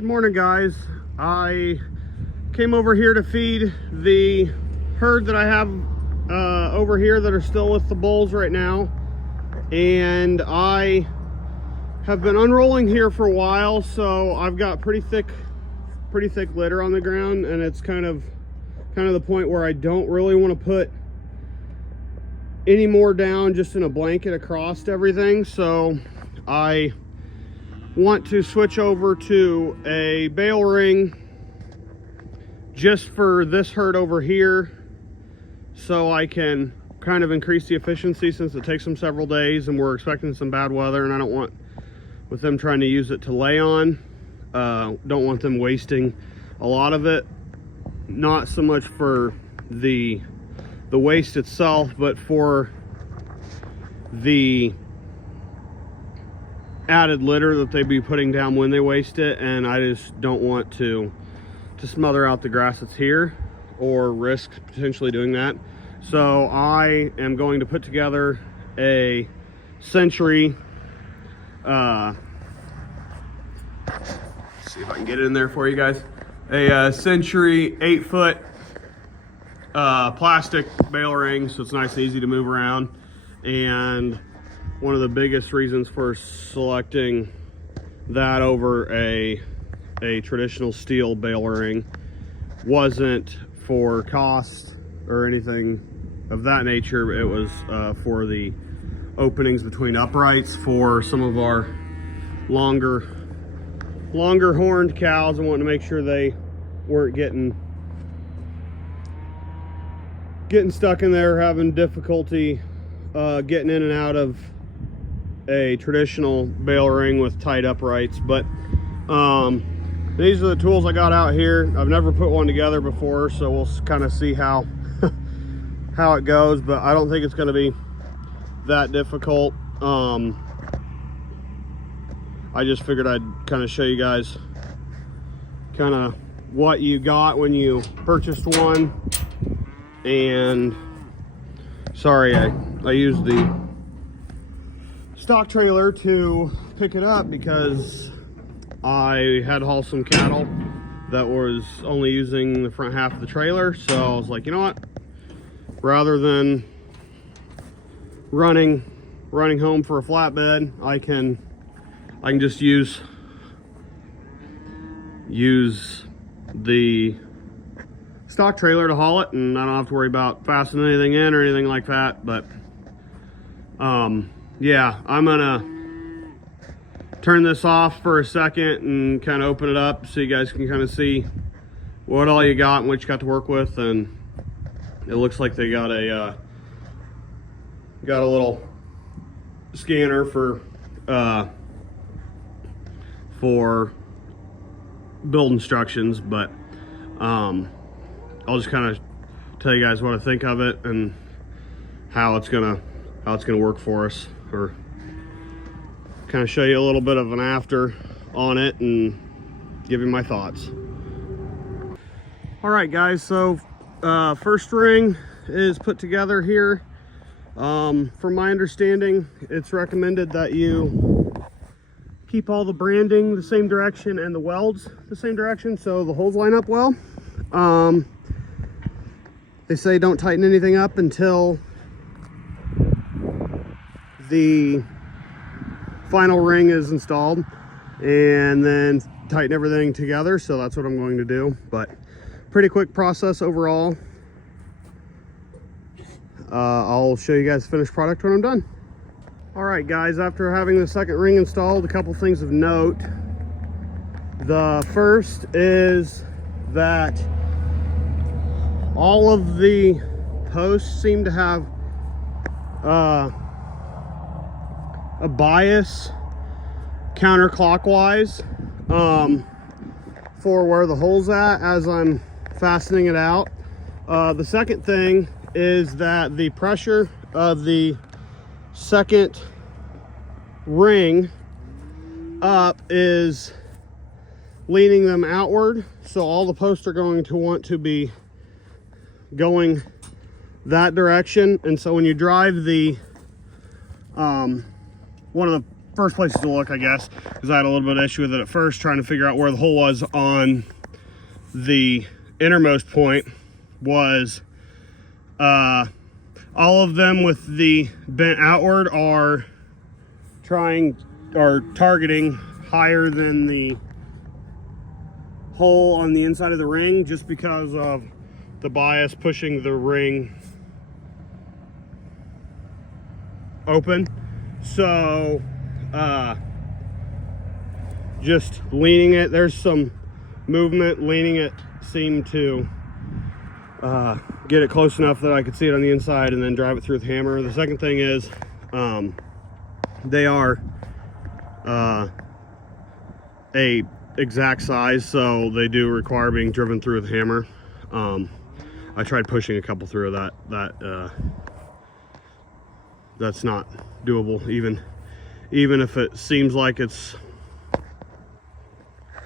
Good morning, guys. I came over here to feed the herd that I have over here that are still with the bulls right now, and I have been unrolling here for a while, so I've got pretty thick litter on the ground, and it's kind of the point where I don't really want to put any more down just in a blanket across everything. So I want to switch over to a bale ring just for this herd over here, so I can kind of increase the efficiency, since it takes them several days and we're expecting some bad weather, and I don't want, with them trying to use it to lay on, don't want them wasting a lot of it. Not so much for the waste itself, but for the added litter that they'd be putting down when they waste it, and I just don't want to smother out the grass that's here or risk potentially doing that. So I am going to put together a Century, let's see if I can get it in there for you guys, a Century 8-foot plastic bale ring, so it's nice and easy to move around. And one of the biggest reasons for selecting that over a traditional steel bale ring wasn't for cost or anything of that nature. It was for the openings between uprights for some of our longer horned cows. I wanted to make sure they weren't getting stuck in there, having difficulty getting in and out of a traditional bale ring with tight uprights. But these are the tools I got out here. I've never put one together before, so we'll kind of see how how it goes, but I don't think it's going to be that difficult. I just figured I'd kind of show you guys kind of what you got when you purchased one. And sorry, I used the stock trailer to pick it up because I had to haul some cattle that was only using the front half of the trailer. So I was like, you know what, rather than running home for a flatbed, I can just use the stock trailer to haul it, and I don't have to worry about fastening anything in or anything like that. But yeah, I'm gonna turn this off for a second and kind of open it up so you guys can kind of see what all you got and what you got to work with. And it looks like they got a little scanner for build instructions, but I'll just kind of tell you guys what I think of it and how it's gonna work for us, or kind of show you a little bit of an after on it and give you my thoughts. All right, guys, so first ring is put together here. From my understanding, it's recommended that you keep all the branding the same direction and the welds the same direction so the holes line up well. They say don't tighten anything up until the final ring is installed, and then tighten everything together. So that's what I'm going to do, but pretty quick process overall. I'll show you guys the finished product when I'm done. All right, guys, after having the second ring installed, a couple things of note. The first is that all of the posts seem to have a bias counterclockwise for where the hole's at as I'm fastening it out. The second thing is that the pressure of the second ring up is leaning them outward, so all the posts are going to want to be going that direction. And so when you drive the one of the first places to look, I guess, because I had a little bit of issue with it at first, trying to figure out where the hole was on the innermost point. Was all of them with the bent outward are targeting higher than the hole on the inside of the ring, just because of the bias pushing the ring open. So just leaning it, there's some movement, leaning it seemed to get it close enough that I could see it on the inside and then drive it through with the hammer. The second thing is they are a exact size, so they do require being driven through with a hammer. I tried pushing a couple through that's not doable, even if it seems like it's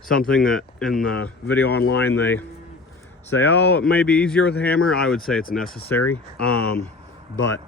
something that in the video online they say, oh, it may be easier with a hammer. I would say it's necessary. But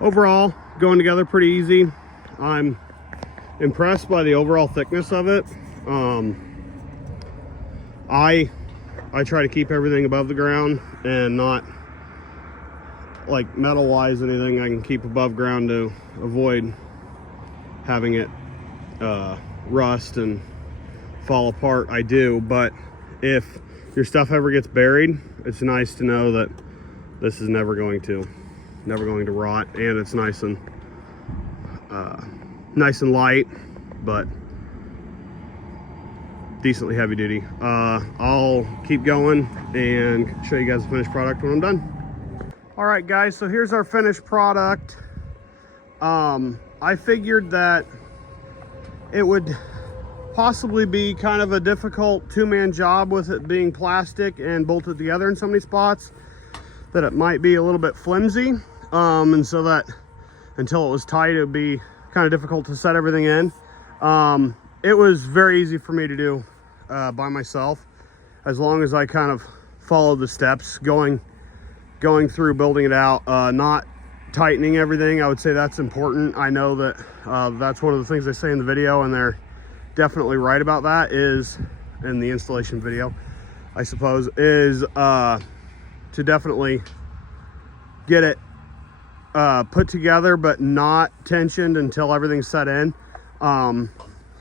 overall, going together pretty easy. I'm impressed by the overall thickness of it. I try to keep everything above the ground and not, like, metal wise, anything I can keep above ground to avoid having it rust and fall apart. I do, but if your stuff ever gets buried, it's nice to know that this is never going to rot, and it's nice and light, but decently heavy duty. I'll keep going and show you guys the finished product when I'm done. All right, guys, so here's our finished product. I figured that it would possibly be kind of a difficult two-man job with it being plastic and bolted together in so many spots, that it might be a little bit flimsy, and so that until it was tight, it would be kind of difficult to set everything in. It was very easy for me to do by myself, as long as I kind of followed the steps going through building it out, not tightening everything. I would say that's important. I know that that's one of the things they say in the video, and they're definitely right about that, is in the installation video, I suppose, is to definitely get it put together but not tensioned until everything's set in.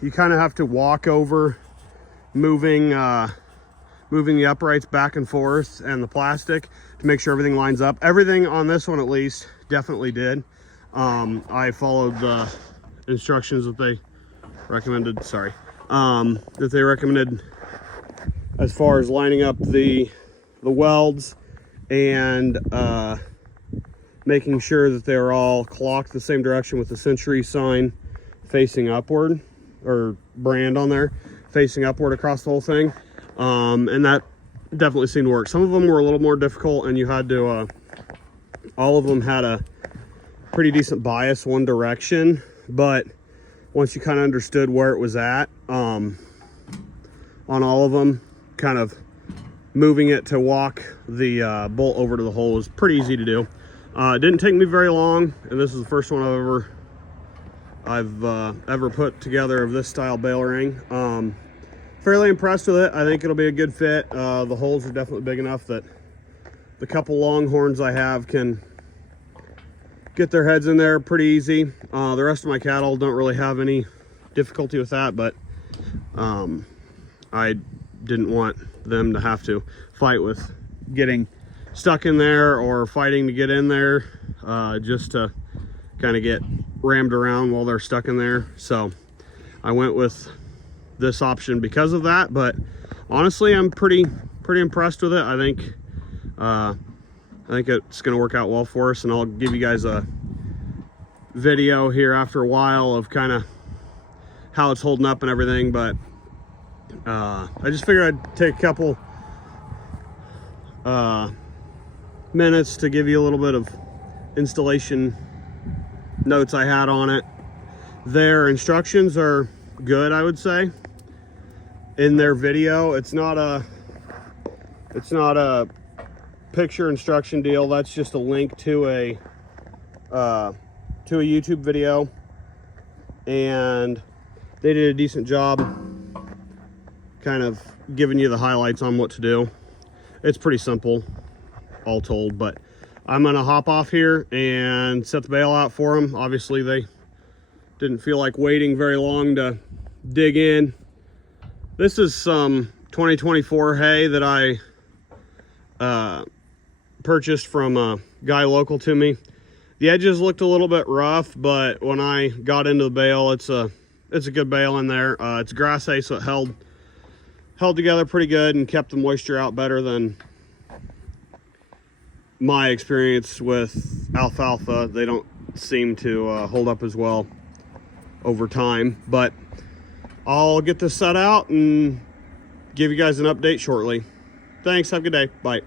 You kind of have to walk over moving the uprights back and forth and the plastic to make sure everything lines up. Everything on this one, at least, definitely did. I followed the instructions that they recommended, as far as lining up the welds and making sure that they're all clocked the same direction with the Century sign facing upward, or brand on there facing upward across the whole thing. And that definitely seemed to work. Some of them were a little more difficult, and you had to all of them had a pretty decent bias one direction, but once you kind of understood where it was at on all of them, kind of moving it to walk the bolt over to the hole was pretty easy to do. It didn't take me very long, and this is the first one I've ever put together of this style bale ring. Fairly impressed with it. I think it'll be a good fit. The holes are definitely big enough that the couple longhorns I have can get their heads in there pretty easy. The rest of my cattle don't really have any difficulty with that, but I didn't want them to have to fight with getting stuck in there or fighting to get in there, just to kind of get rammed around while they're stuck in there. So I went with this option because of that, but honestly, I'm pretty impressed with it. I think it's going to work out well for us, and I'll give you guys a video here after a while of kind of how it's holding up and everything. But I just figured I'd take a couple minutes to give you a little bit of installation notes I had on it. Their instructions are good, I would say. In their video, it's not a picture instruction deal. That's just a link to a YouTube video and they did a decent job kind of giving you the highlights on what to do. It's pretty simple all told, but I'm gonna hop off here and set the bale out for them. Obviously they didn't feel like waiting very long to dig in. This is some 2024 hay that I purchased from a guy local to me. The edges looked a little bit rough, but when I got into the bale, it's a good bale in there. It's grass hay, so it held together pretty good and kept the moisture out better than my experience with alfalfa. They don't seem to hold up as well over time, but I'll get this set out and give you guys an update shortly. Thanks, have a good day, bye.